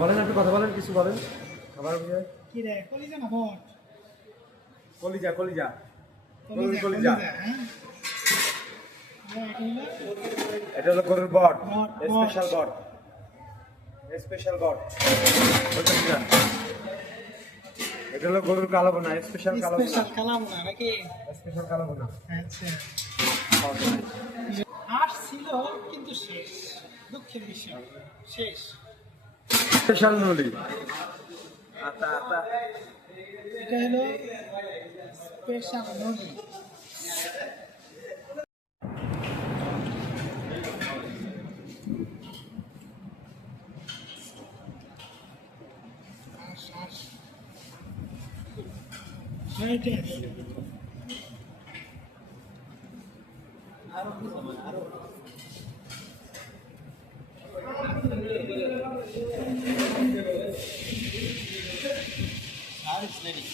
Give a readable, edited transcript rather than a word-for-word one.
বলেন, একটু কথা বলেন, কিছু বলেন। খাবার কি রে, কলিজা না বট? কলিজা, কলিজা, কলিজা, কলিজা। হ্যাঁ। এটা হলো গরুর বট, বট, স্পেশাল বট, স্পেশাল বট। এটা হলো গরুর কালো বোনা, স্পেশাল কালো বোনা, স্পেশাল কালাবোনা নাকি? স্পেশাল কালো বোনা। আচ্ছা। হাঁস ছিল কিন্তু শেষ, দুঃখের বিষয়, শেষ। স্পেশাল নলি। আতা আতা। এটা হলো স্পেশাল নলি। Now it's ready.